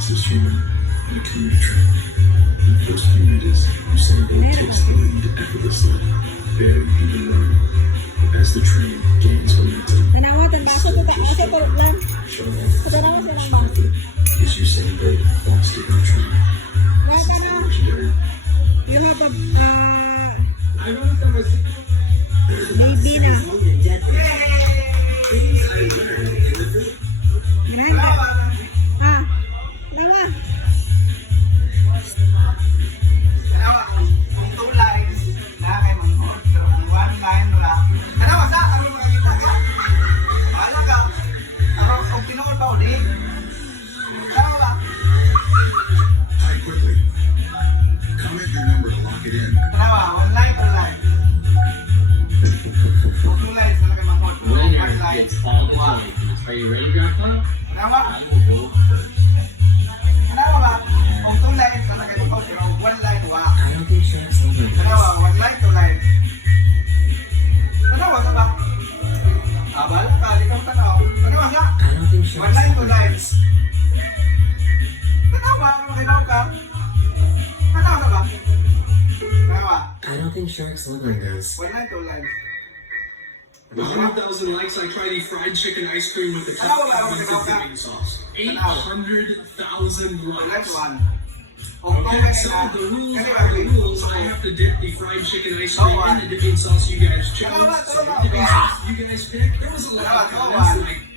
fastest human in a commuter train. In the first few meters, Usain Bolt takes the lead effortlessly, barely even running. But as the train gains momentum, Tanawa, tanda ko ito. Asa ko lang. show off Tanawa siya lang ba? is Usain Bolt faster than a train. This is the legendary You have a, baby na. Grande. Ah, lawa. Type quickly. Comment your number to lock it in. Winner gets all the points. Are you ready, Grandpa? I will go first. I don't think Shrek's leaving this. I don't think Shrek's leaving this. I don't think Shrek's living this. 100,000 likes. I tried the fried chicken ice cream with the condensed dipping sauce. 800,000 likes. Okay, so the rules are the rules. I have to dip the fried chicken ice cream in the dipping sauce you guys chose. So the dipping sauce you guys picked. There was a lot of comments like